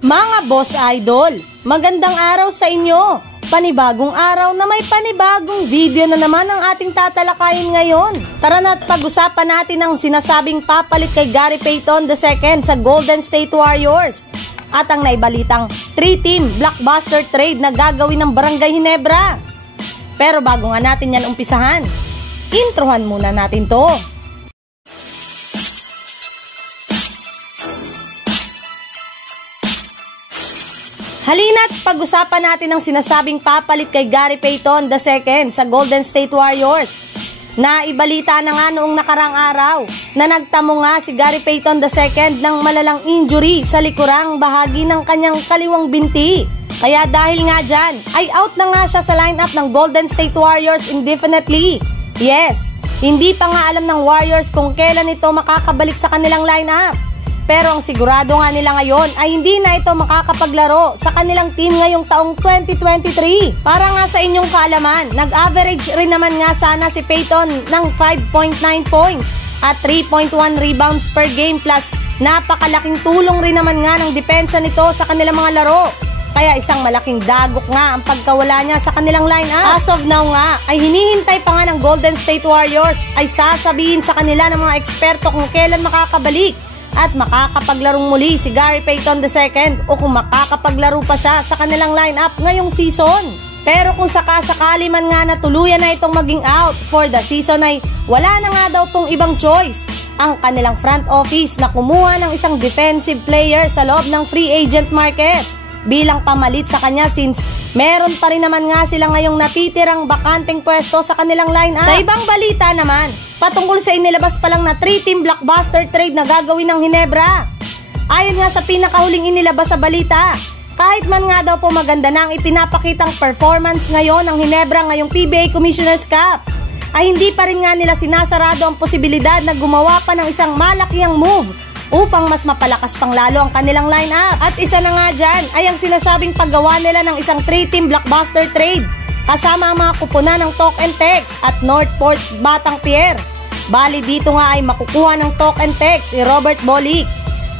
Mga boss idol, magandang araw sa inyo. Panibagong araw na may panibagong video na naman ang ating tatalakayin ngayon. Tara na't pag-usapan natin ang sinasabing papalit kay Gary Payton II sa Golden State Warriors at ang naibalitang 3-team blockbuster trade na gagawin ng Barangay Ginebra. Pero bago nga natin yan umpisahan, introhan muna natin to. Halina't pag-usapan natin ang sinasabing papalit kay Gary Payton II sa Golden State Warriors. Naibalita na nga noong nakarang araw na nagtamo nga si Gary Payton II ng malalang injury sa likurang bahagi ng kanyang kaliwang binti. Kaya dahil nga dyan, ay out na nga siya sa lineup ng Golden State Warriors indefinitely. Yes, hindi pa nga alam ng Warriors kung kailan ito makakabalik sa kanilang lineup. Pero ang sigurado nga nila ngayon ay hindi na ito makakapaglaro sa kanilang team ngayong taong 2023. Para nga sa inyong kaalaman, nag-average rin naman nga sana si Payton ng 5.9 points at 3.1 rebounds per game plus napakalaking tulong rin naman nga ng depensa nito sa kanilang mga laro. Kaya isang malaking dagok nga ang pagkawala niya sa kanilang lineup. As of now nga, ay hinihintay pa nga ng Golden State Warriors ay sasabihin sa kanila ng mga eksperto kung kailan makakabalik at makakapaglarong muli si Gary Payton II o kung makakapaglaro pa siya sa kanilang lineup ngayong season. Pero kung sakasakali man nga na tuluyan na itong maging out for the season ay wala na nga daw pong ibang choice ang kanilang front office na kumuha ng isang defensive player sa loob ng free agent market bilang pamalit sa kanya since meron pa rin naman nga sila ngayong natitirang bakanteng pwesto sa kanilang lineup. Sa ibang balita naman, patungkol sa inilabas pa lang na 3-team blockbuster trade na gagawin ng Ginebra. Ayon nga sa pinakahuling inilabas sa balita, kahit man nga daw po maganda na ang ipinapakitang performance ngayon ng Ginebra ngayong PBA Commissioner's Cup, ay hindi pa rin nga nila sinasarado ang posibilidad na gumawa pa ng isang malakihang move upang mas mapalakas pang lalo ang kanilang lineup. At isa na nga dyan ay ang sinasabing paggawa nila ng isang 3-team blockbuster trade kasama ang mga kupunan ng Talk and Text at Northport Batang Pier. Bali dito nga ay makukuha ng Talk and Text si Robert Bolick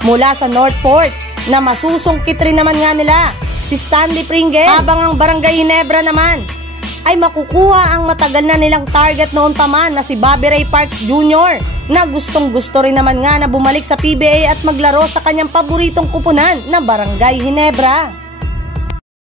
mula sa Northport na masusungkit rin naman nga nila si Stanley Pringle, habang ang Barangay Ginebra naman ay makukuha ang matagal na nilang target noon pa man na si Bobby Ray Parks Jr. na gustong gusto rin naman nga na bumalik sa PBA at maglaro sa kanyang paboritong kupunan na Barangay Ginebra.